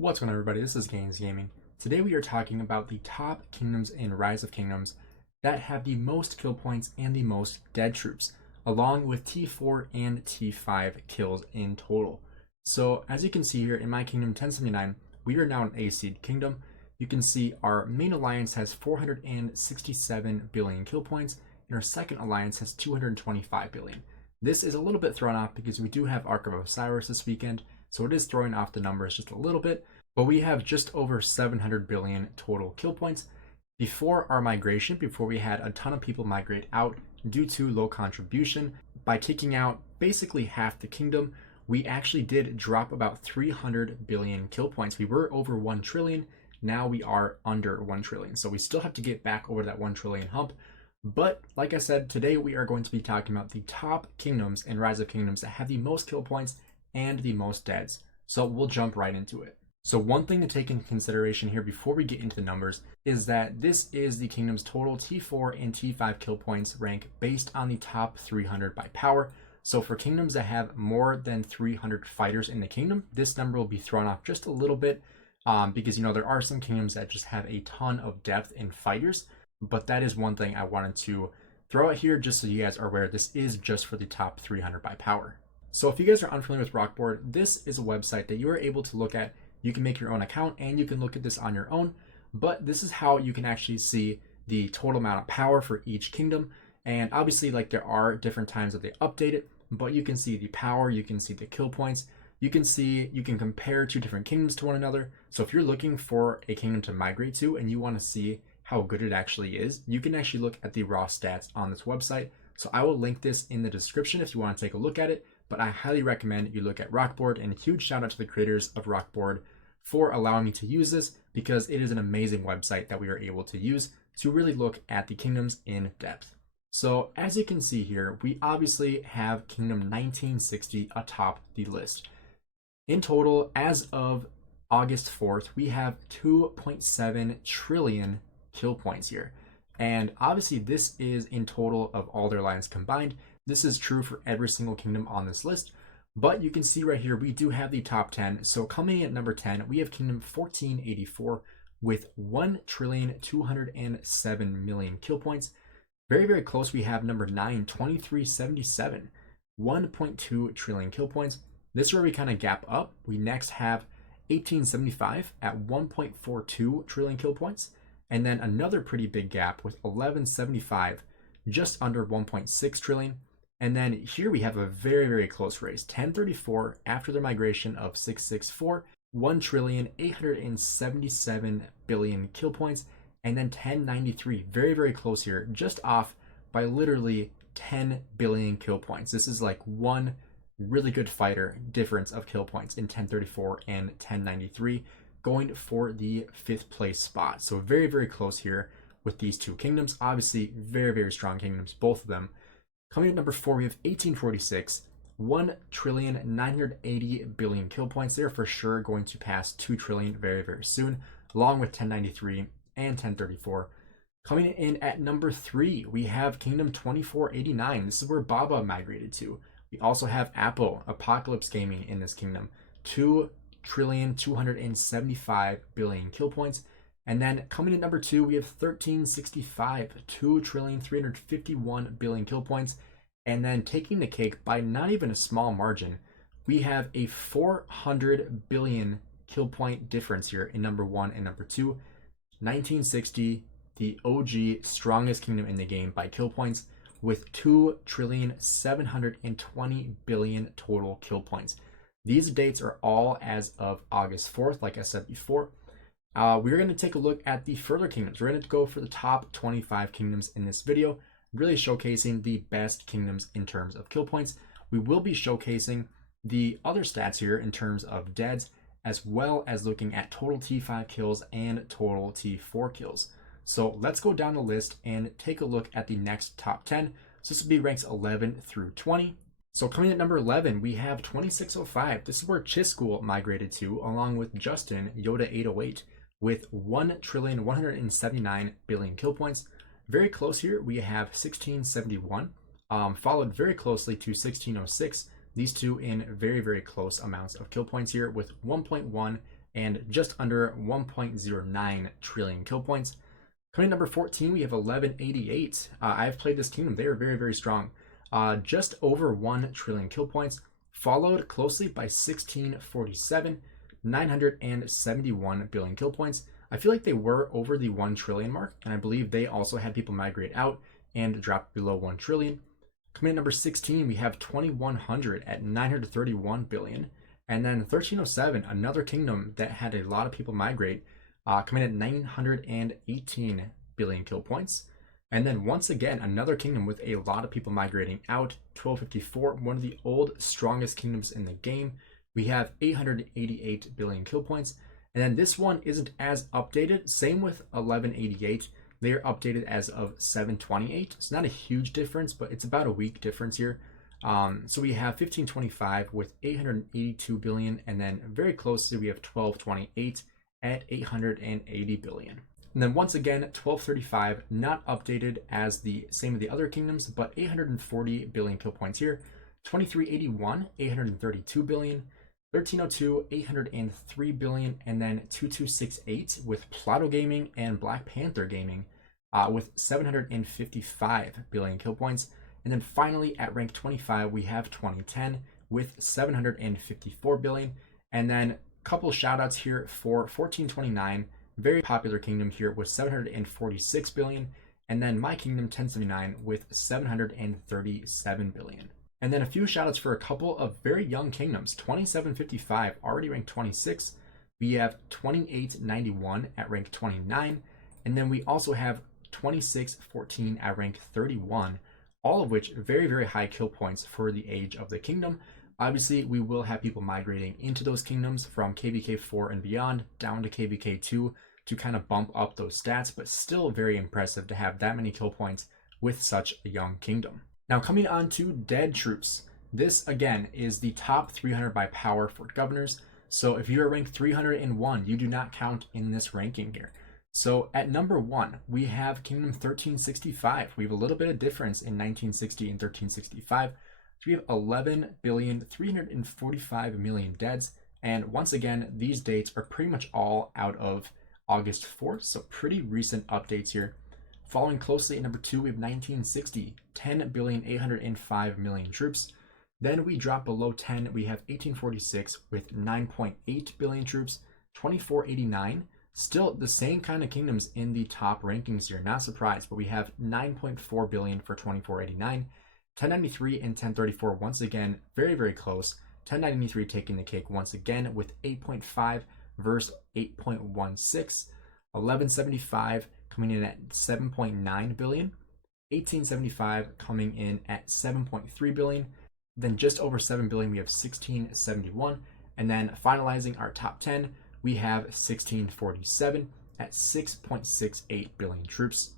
What's going on, everybody? This is Gains Gaming. Today we are talking about the top kingdoms in Rise of Kingdoms that have the most kill points and the most dead troops, along with T4 and T5 kills in total. So as you can see here in my kingdom 1079, we are now an A-seed kingdom. You can see our main alliance has 467 billion kill points, and our second alliance has 225 billion. This is a little bit thrown off because we do have Ark of Osiris this weekend, so it is throwing off the numbers just a little bit, but we have just over 700 billion total kill points. Before our migration, before we had a ton of people migrate out due to low contribution, by kicking out basically half the kingdom, we actually did drop about 300 billion kill points. We were over 1 trillion, now we are under 1 trillion. So we still have to get back over that 1 trillion hump. But like I said, today we are going to be talking about the top kingdoms in Rise of Kingdoms that have the most kill points and the most deads. So we'll jump right into it. So one thing to take into consideration here before we get into the numbers is that this is the kingdom's total T4 and T5 kill points rank based on the top 300 by power. So for kingdoms that have more than 300 fighters in the kingdom, this number will be thrown off just a little bit because there are some kingdoms that just have a ton of depth in fighters. But that is one thing I wanted to throw out here just so you guys are aware this is just for the top 300 by power. So if you guys are unfamiliar with Rockboard, this is a website that you are able to look at. You can make your own account and you can look at this on your own, but this is how you can actually see the total amount of power for each kingdom. And obviously, like, there are different times that they update it, but you can see the power, you can see the kill points, you can compare two different kingdoms to one another. So if you're looking for a kingdom to migrate to and you want to see how good it actually is, you can actually look at the raw stats on this website. So I will link this in the description if you want to take a look at it, but I highly recommend you look at Rockboard, and a huge shout out to the creators of Rockboard for allowing me to use this because it is an amazing website that we are able to use to really look at the kingdoms in depth. So as you can see here, we obviously have Kingdom 1960 atop the list. In total, as of August 4th, we have 2.7 trillion kill points here. And obviously this is in total of all their lines combined. This is true for every single kingdom on this list, but you can see right here we do have the top 10. So coming in at number 10, we have Kingdom 1484 with 1,207 million kill points. Very, very close, we have number 9, 2377, 1.2 trillion kill points. This is where we kind of gap up. We next have 1875 at 1.42 trillion kill points. And then another pretty big gap with 1175, just under 1.6 trillion. And then here we have a very, very close race. 1034 after the migration of 664, 1,877 billion kill points. And then 1093, very, very close here, just off by literally 10 billion kill points. This is like one really good fighter difference of kill points in 1034 and 1093. Going for the 5th place spot. So very, very close here with these two kingdoms. Obviously, very, very strong kingdoms, both of them. Coming at number 4, we have 1846, 1,980 billion kill points. They're for sure going to pass 2 trillion very, very soon, along with 1093 and 1034. Coming in at number 3, we have Kingdom 2489. This is where Baba migrated to. We also have Apple, Apocalypse Gaming in this kingdom. 2,275 billion kill points. And then coming in number 2, we have 1365, 2,351 billion kill points. And then taking the cake by not even a small margin, we have a 400 billion kill point difference here in number 1 and number 2. 1960, the OG strongest kingdom in the game by kill points, with 2,720 billion total kill points. These dates are all as of August 4th, like I said before. We're going to take a look at the further kingdoms. We're going to go for the top 25 kingdoms in this video, really showcasing the best kingdoms in terms of kill points. We will be showcasing the other stats here in terms of deads, as well as looking at total T5 kills and total T4 kills. So let's go down the list and take a look at the next top 10. So this will be ranks 11 through 20. So coming at number 11, we have 2605. This is where Chisgul migrated to, along with Justin Yoda 808, with 1,179 billion kill points. Very close here, we have 1671, followed very closely to 1606. These two in very, very close amounts of kill points here with 1.1 and just under 1.09 trillion kill points. Coming in number 14, we have 1188. I've played this kingdom. They are very, very strong. Just over 1 trillion kill points, followed closely by 1647, 971 billion kill points. I feel like they were over the 1 trillion mark, and I believe they also had people migrate out and drop below 1 trillion. Coming in number 16, we have 2100 at 931 billion. And then 1307, another kingdom that had a lot of people migrate, coming at 918 billion kill points. And then once again, another kingdom with a lot of people migrating out, 1254, one of the old, strongest kingdoms in the game. We have 888 billion kill points. And then this one isn't as updated. Same with 1188. They are updated as of 728. It's not a huge difference, but it's about a week difference here. So we have 1525 with 882 billion, and then very closely we have 1228 at 880 billion. And then once again, 1235, not updated as the same of the other kingdoms, but 840 billion kill points here. 2381, 832 billion. 1302, 803 billion, and then 2268 with Plato Gaming and Black Panther Gaming with 755 billion kill points. And then finally at rank 25, we have 2010 with 754 billion. And then a couple shout outs here for 1429, very popular kingdom here with 746 billion. And then my kingdom 1079 with 737 billion. And then a few shoutouts for a couple of very young kingdoms. 2755 already ranked 26. We have 2891 at rank 29. And then we also have 2614 at rank 31. All of which very, very high kill points for the age of the kingdom. Obviously, we will have people migrating into those kingdoms from KVK 4 and beyond down to KVK 2 to kind of bump up those stats, but still very impressive to have that many kill points with such a young kingdom. Now coming on to dead troops. This again is the top 300 by power for governors. So if you are ranked 301, you do not count in this ranking here. So at number 1, we have Kingdom 1365. We have a little bit of difference in 1960 and 1365. So we have 11,345,000,000 deads. And once again, these dates are pretty much all out of August 4th. So pretty recent updates here. Following closely at number 2, we have 1960, 10,805,000,000 troops. Then we drop below 10, we have 1846 with 9.8 billion troops. 2489, still the same kind of kingdoms in the top rankings here, not surprised, but we have 9.4 billion for 2489. 1093 and 1034, once again, very, very close. 1093 taking the cake once again with 8.5 versus 8.16. 1175 coming in at 7.9 billion. 1875 coming in at 7.3 billion. Then just over 7 billion, we have 1671. And then finalizing our top 10, we have 1647 at 6.68 billion troops.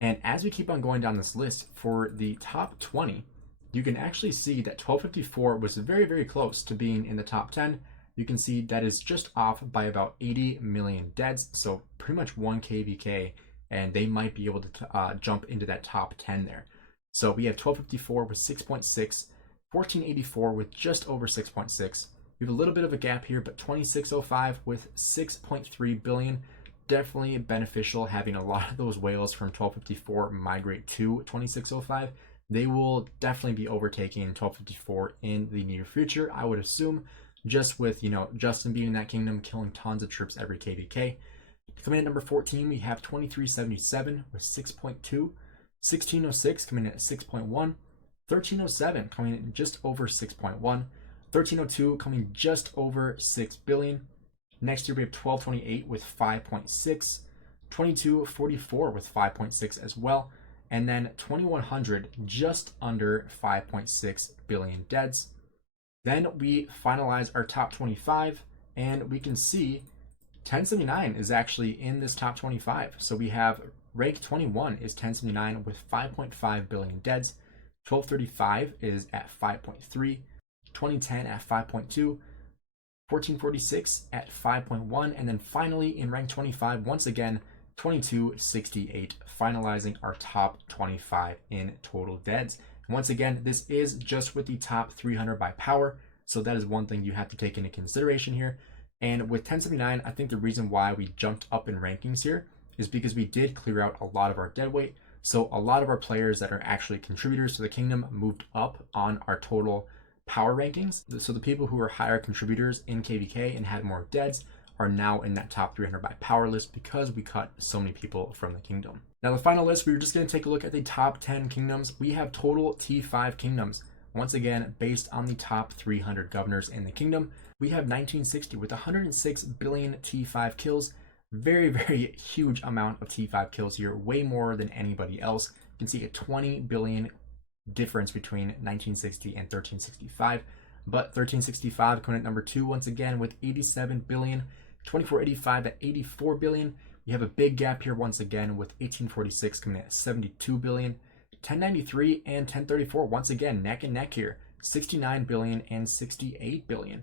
And as we keep on going down this list, for the top 20, you can actually see that 1254 was very, very close to being in the top 10. You can see that is just off by about 80 million deads, so pretty much 1 KVK, and they might be able to jump into that top 10 there. So we have 1254 with 6.6, 1484 with just over 6.6. We have a little bit of a gap here, but 2605 with 6.3 billion. Definitely beneficial having a lot of those whales from 1254 migrate to 2605. They will definitely be overtaking 1254 in the near future, I would assume, just with, Justin being in that kingdom, killing tons of troops every KVK. Coming in at number 14, we have 2377 with 6.2. 1606 coming in at 6.1. 1307 coming in just over 6.1. 1302 coming just over 6 billion. Next year we have 1228 with 5.6. 2244 with 5.6 as well. And then 2100 just under 5.6 billion deads. Then we finalize our top 25, and we can see 1079 is actually in this top 25. So we have rank 21 is 1079 with 5.5 billion deads. 1235 is at 5.3. 2010 at 5.2. 1446 at 5.1. And then finally in rank 25, once again, 2268, finalizing our top 25 in total deads. And once again, this is just with the top 300 by power. So that is one thing you have to take into consideration here. And with 1079, I think the reason why we jumped up in rankings here is because we did clear out a lot of our dead weight. So a lot of our players that are actually contributors to the kingdom moved up on our total power rankings. So the people who are higher contributors in KVK and had more deads are now in that top 300 by power list because we cut so many people from the kingdom. Now the final list, we were just going to take a look at the top 10 kingdoms. We have total T5 kingdoms. Once again, based on the top 300 governors in the kingdom, we have 1960 with 106 billion T5 kills. Very, very huge amount of T5 kills here, way more than anybody else. You can see a 20 billion difference between 1960 and 1365. But 1365 coming at number 2 once again with 87 billion, 2485 at 84 billion. You have a big gap here once again with 1846 coming at 72 billion. 1093 and 1034 once again neck and neck here, 69 billion and 68 billion.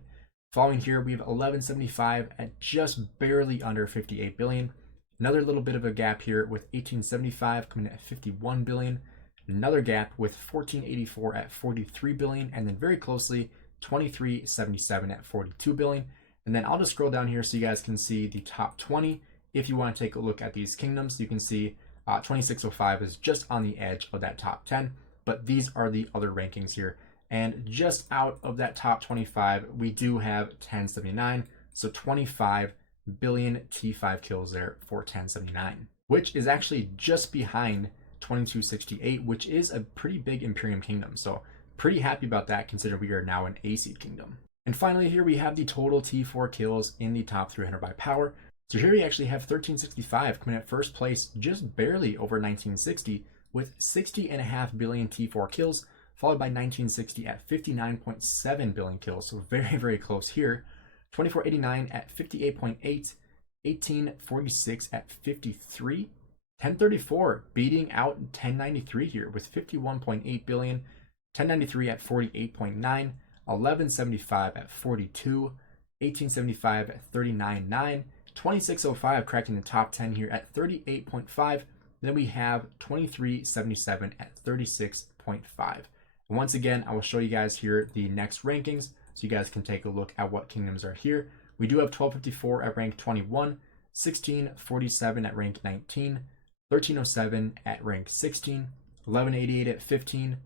Following here, we have 1175 at just barely under 58 billion. Another little bit of a gap here with 1875 coming at 51 billion. Another gap with 1484 at 43 billion, and then very closely 2377 at 42 billion. And then I'll just scroll down here so you guys can see the top 20. If you want to take a look at these kingdoms, you can see 2605 is just on the edge of that top 10, but these are the other rankings here. And just out of that top 25, we do have 1079, so 25 billion T5 kills there for 1079, which is actually just behind 2268, which is a pretty big Imperium kingdom. So pretty happy about that considering we are now an A seed kingdom. And finally here we have the total T4 kills in the top 300 by power. So here we actually have 1365 coming at first place, just barely over 1960 with 60.5 billion T4 kills, followed by 1960 at 59.7 billion kills. So very, very close here. 2489 at 58.8, 1846 at 53, 1034 beating out 1093 here with 51.8 billion, 1093 at 48.9, 1175 at 42, 1875 at 39.9, 2605 cracking the top 10 here at 38.5. Then we have 2377 at 36.5. And once again, I will show you guys here the next rankings so you guys can take a look at what kingdoms are here. We do have 1254 at rank 21, 1647 at rank 19, 1307 at rank 16, 1188 at 15,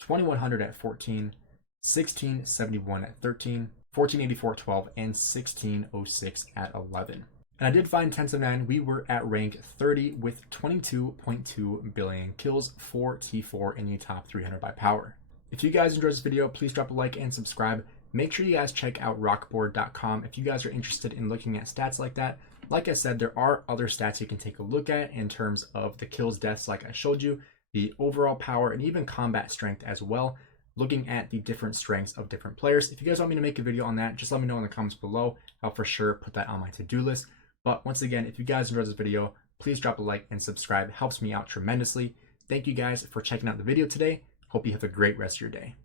2100 at 14, 1671 at 13, 1484 at 12, and 1606 at 11. And I did find 1079, we were at rank 30 with 22.2 billion kills for T4 in the top 300 by power. If you guys enjoyed this video, please drop a like and subscribe. Make sure you guys check out rockboard.com if you guys are interested in looking at stats like that. Like I said, there are other stats you can take a look at in terms of the kills, deaths like I showed you, the overall power, and even combat strength as well, looking at the different strengths of different players. If you guys want me to make a video on that, just let me know in the comments below. I'll for sure put that on my to-do list. But once again, if you guys enjoyed this video, please drop a like and subscribe. It helps me out tremendously. Thank you guys for checking out the video today. Hope you have a great rest of your day.